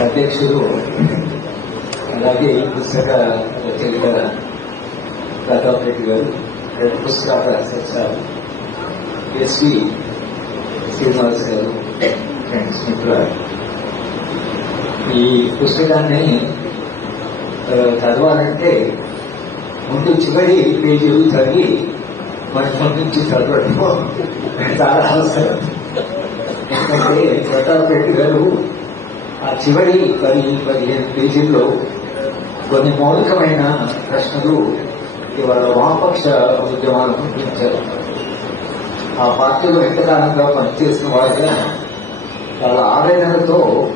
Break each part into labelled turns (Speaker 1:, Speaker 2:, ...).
Speaker 1: అధ్యక్షుడు అలాగే ఈ పుస్తక రచయిత ప్రతాప్ రెడ్డి గారు రెండు పుస్తకాల రచించారు ఎస్వి శ్రీనివాస్ గారు ఫ్రెండ్స్ మిత్రులు ఈ పుస్తకాన్ని ఆ, చదవాలంటే ముందు చివరి పేజీలు చదివి మన ముందు నుంచి చదవడం చాలా అవసరం ఎందుకంటే ప్రతాప్ రెడ్డి గారు ఆ చివరి పది పదిహేను పేజీల్లో కొన్ని మౌలికమైన ప్రశ్నలు ఇవాళ వామపక్ష ఉద్యమాలు పంపించారు. ఆ పార్టీలో ఎంతకాలంగా పనిచేసిన వాళ్ళగా వాళ్ళ ఆవేదనతో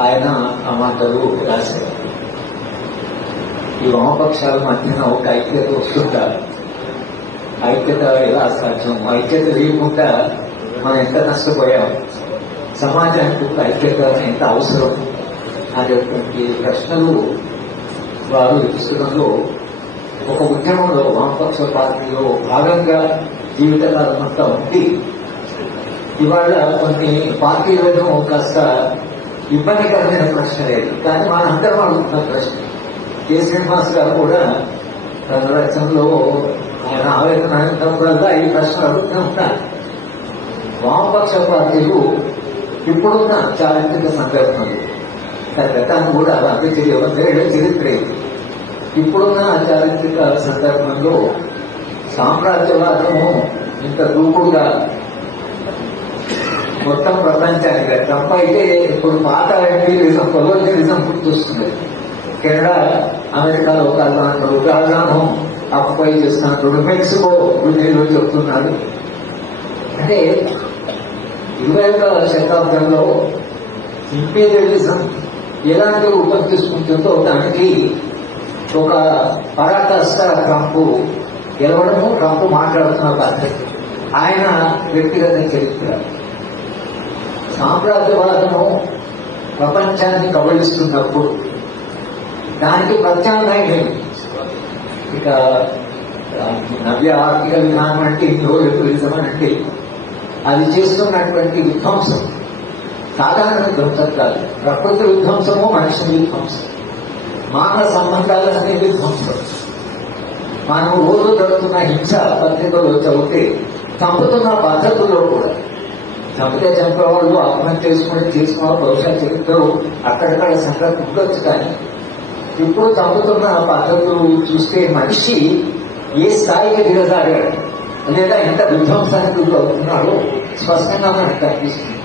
Speaker 1: ఆయన ఆ మాటలు రాశారు. ఈ వామపక్షాల మధ్యన ఒక ఐక్యత వస్తుంటారు ఐక్యత ఎలా సాధ్యం? ఐక్యత లేకుండా మనం ఎంత నష్టపోయాం సమాజానికి ఒక ఐక్యత ఎంత అవసరం? అనేటువంటి ప్రశ్నలు వారు ఈ ఒక ఉద్యమంలో వామపక్ష పార్టీలో భాగంగా జీవితకాలం అంతా ఉండి ఇవాళ కొన్ని పార్టీలను కాస్త ఇబ్బందికరమైన ప్రశ్న లేదు. కానీ మన అందరం అడుగుతున్న ప్రశ్న కె. శ్రీనివాస్ గారు కూడా తన రచనలో ఆయన ఆవేదన అనడం వల్ల ఈ ప్రశ్న అడుగుతూ ఉంటారు వామపక్ష పార్టీలు ఇప్పుడున్న చారిత్రక సందర్భంలో గతాన్ని కూడా అదే తెలియదు చరిత్ర ఇప్పుడున్న చారిత్రక సందర్భంలో సామ్రాజ్యవాదము ఇంత దూకుడుగా మొత్తం ప్రపంచానికి తప్ప అయితే ఇప్పుడు పాత ఎంపీరిజం కొలోనియలిజం గుర్తొస్తుంది. కెనడా అమెరికాలో ఒక ఉదాహరణను అప్పై చేస్తున్నప్పుడు మెక్సికో గుండెలో చెప్తున్నాడు అంటే ఇరవై ఐదవ శతాబ్దంలో ఇంపీరియలిజం ఎలాంటి రూపం తీసుకుంటుందో దానికి ఒక పరాకాష్ట ట్రంప్ గెలవడము ట్రంప్ మాట్లాడుతున్న పద్ధతి ఆయన వ్యక్తిగత చరిత్ర. సామ్రాజ్యవాదము ప్రపంచాన్ని కబలిస్తున్నప్పుడు దానికి ప్రత్యామ్నాయం ఇక నవ్య ఆర్థిక విధానం అంటే లిబరలిజం అంటే అది చేస్తున్నటువంటి విధ్వంసం. సాధారణ విధ్వంసం కాదు ప్రకృతి విధ్వంసము మనిషి విధ్వంసం. మానవ సంబంధాలు అనే విధ్వంసం. మనం రోజు జరుగుతున్న హింస పత్రికలో చదివితే చంపుతున్న పద్ధతుల్లో కూడా. చంపితే చంపేవాళ్ళు ఆత్మహత్య చేసుకుని చేసుకున్న బహుశా చరిత్రలో అక్కడక్కడ సంఘటన ఉండొచ్చు కానీ ఇప్పుడు చంపుతున్న పద్ధతులు చూస్తే మనిషి ఏ స్థాయికి దిగజారాడు? లేదా ఎంత విధ్వంసానికి గురి అవుతున్నాడో స్పష్టంగా మనకు కనిపిస్తుంది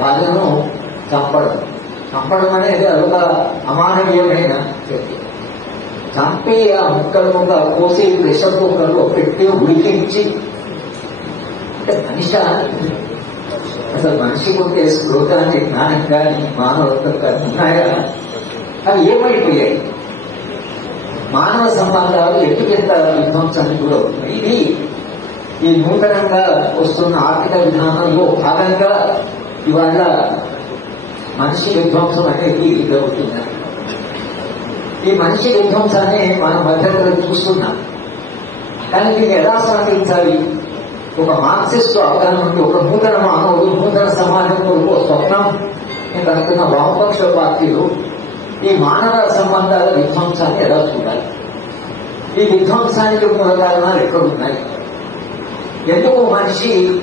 Speaker 1: వాళ్ళను చంపడం. చంపడం అనేది అదొక అమానవీయమైన చర్య చంపి ఆ ముక్కలు ముక్క కోసి ప్రెషర్ కుక్కర్లో పెట్టి ఉడికించి అంటే మనిషి అసలు మనిషికి ఉంటే స్పృహాన్ని జ్ఞానం కానీ మానవత్వం కానీ ఉన్నాయా? అవి ఏమైపోయాయి? మానవ సంబంధాలు ఎటుకెంత విధ్వంసానికి గురవుతున్నాయి ఇది ఈ నూతనంగా వస్తున్న ఆర్థిక విధానంలో భాగంగా ఇవాళ మనిషి విధ్వంసం అనేది జరుగుతుంది. ఈ మనిషి విధ్వంసాన్ని మనం భద్రతలో చూస్తున్నాం. కానీ దీన్ని ఎలా సాధించాలి? ఒక మార్క్సిస్ట్ అవగాహన ఉంది ఒక నూతన మానవుడు నూతన సమాజం ఒక స్వప్నం నేను అనుకున్న వామపక్ష పార్టీలు ఈ మానవ సంబంధాల విధ్వంసాన్ని ఎలా చూడాలి? ఈ విధ్వంసానికి మూల కారణాలు ఎక్కడున్నాయి? ఎందుకు మనిషి